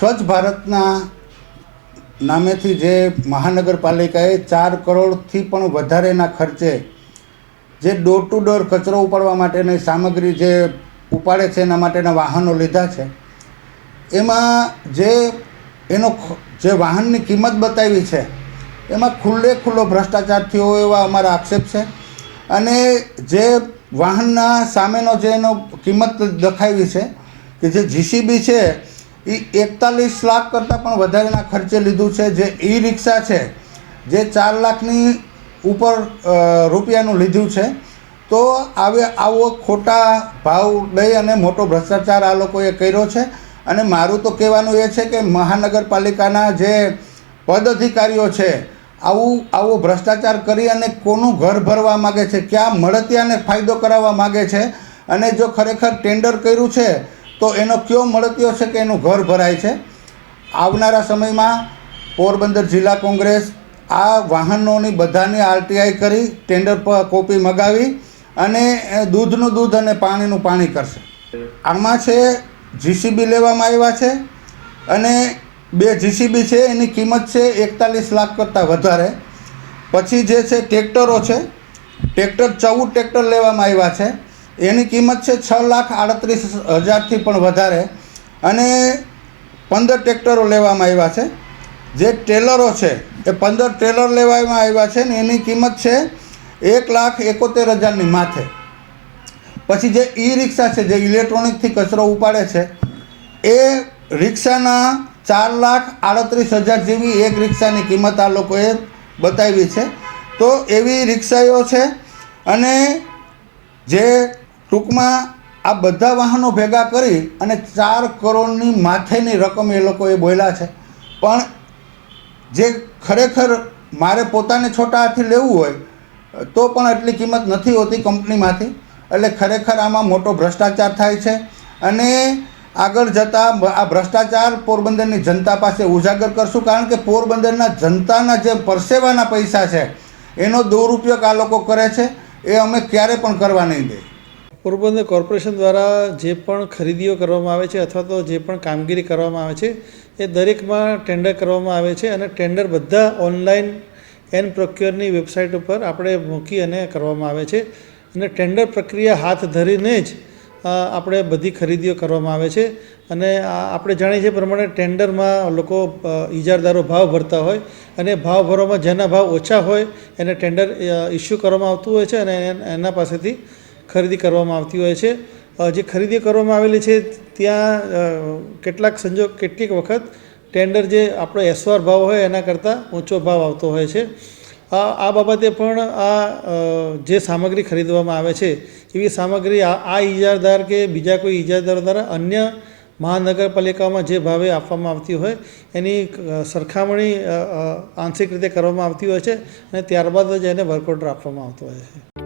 સ્વચ્છ ભારતના નામેથી જે મહાનગરપાલિકાએ ચાર કરોડથી પણ વધારેના ખર્ચે જે ડોર ટુ ડોર કચરો ઉપાડવા માટેની સામગ્રી જે ઉપાડે છે એના માટેના વાહનો લીધા છે, એમાં જે એનો જે વાહનની કિંમત બતાવી છે, એમાં ખુલ્લે ખુલ્લો ભ્રષ્ટાચાર થયો એવા અમારા આક્ષેપ છે. અને જે વાહનના સામેનો જે એનો કિંમત દખાવી છે, કે જે જીસીબી છે એ એકતાલીસ લાખ કરતાં પણ વધારેના ખર્ચે લીધું છે. જે ઈ રિક્ષા છે, જે ચાર લાખની ઉપર રૂપિયાનું લીધું છે. તો આવે આવો ખોટા ભાવ લઈ અને મોટો ભ્રષ્ટાચાર આ લોકોએ કર્યો છે. અને મારું તો કહેવાનું એ છે કે મહાનગરપાલિકાના જે પદ અધિકારીઓ છે, આવું, આવો ભ્રષ્ટાચાર કરી અને કોનું ઘર ભરવા માગે છે, ક્યાં મળતિયાને ફાયદો કરાવવા માગે છે, અને જો ખરેખર ટેન્ડર કર્યું છે તો એનો કયો મળતિયો છે કે એનું ઘર ભરાય છે? આવનારા સમયમાં પોરબંદર જિલ્લા કોંગ્રેસ આ વાહનોની બધાની આરટીઆઈ કરી, ટેન્ડર પર કોપી મગાવી અને દૂધનું દૂધ અને પાણીનું પાણી કરશે. આમાં છે જીસીબી લેવામાં આવ્યા છે અને બે જીસીબી છે, એની કિંમત છે એકતાલીસ લાખ કરતાં વધારે. પછી જે છે, ટ્રેક્ટરો છે, ટ્રેક્ટર, ચૌદ ટ્રેક્ટર લેવામાં આવ્યા છે. એની કિંમત છે છ લાખ આડત્રીસ હજારથી પણ વધારે અને પંદર ટ્રેક્ટરો લેવામાં આવ્યા છે. જે ટ્રેલરો છે, એ પંદર ટ્રેલર લેવામાં આવ્યા છે ને એની કિંમત છે એક લાખ એકોતેર હજારની માથે. પછી જે ઈ રિક્ષા છે, જે ઇલેક્ટ્રોનિકથી કચરો ઉપાડે છે, એ રિક્ષાના ચાર લાખ આડત્રીસ હજાર જેવી એક રિક્ષાની કિંમત આ લોકોએ બતાવી છે. તો એવી રિક્ષાઓ છે અને જે ટૂંકમાં આ બધા વાહનો ભેગા કરી અને ચાર કરોડની માથેની રકમ એ લોકોએ બોલ્યા છે. પણ જે ખરેખર મારે પોતાને છોટા હાથી લેવું હોય, તો પણ એટલી કિંમત નથી હોતી કંપનીમાંથી. એટલે ખરેખર આમાં મોટો ભ્રષ્ટાચાર થાય છે. અને આગળ જતાં આ ભ્રષ્ટાચાર પોરબંદરની જનતા પાસે ઉજાગર કરશું, કારણ કે પોરબંદરના જનતાના જે પરસેવાના પૈસા છે, એનો દુરુપયોગ આ લોકો કરે છે. એ અમે ક્યારે પણ કરવા નહીં દઈએ પોરબંદર કોર્પોરેશન દ્વારા જે પણ ખરીદીઓ કરવામાં આવે છે અથવા તો જે પણ કામગીરી કરવામાં આવે છે, એ દરેકમાં ટેન્ડર કરવામાં આવે છે અને ટેન્ડર બધા ઓનલાઈન એન પ્રોક્યોરની વેબસાઇટ ઉપર આપણે મૂકી અને કરવામાં આવે છે. અને ટેન્ડર પ્રક્રિયા હાથ ધરીને જ આપણે બધી ખરીદીઓ કરવામાં આવે છે. અને આપણે જાણીએ છીએ પ્રમાણે ટેન્ડરમાં લોકો ઇજારદારો ભાવ ભરતા હોય અને ભાવ ભરવામાં જેના ભાવ ઓછા હોય એને ટેન્ડર ઇસ્યુ કરવામાં આવતું હોય છે અને એના પાસેથી ખરીદી કરવામાં આવતી હોય છે. જે ખરીદી કરવામાં આવેલી છે, ત્યાં કેટલાક સંજોગ, કેટલીક વખત ટેન્ડર જે આપણો એસવાર ભાવ હોય, એના કરતાં ઊંચો ભાવ આવતો હોય છે. આ બાબતે પણ આ જે સામગ્રી ખરીદવામાં આવે છે, એવી સામગ્રી આ ઇજારદાર કે બીજા કોઈ ઇજારદાર દ્વારા અન્ય મહાનગરપાલિકામાં જે ભાવે આપવામાં આવતી હોય, એની સરખામણી આંશિક રીતે કરવામાં આવતી હોય છે અને ત્યારબાદ જ એને વર્ક ઓર્ડર આપવામાં આવતો હોય છે.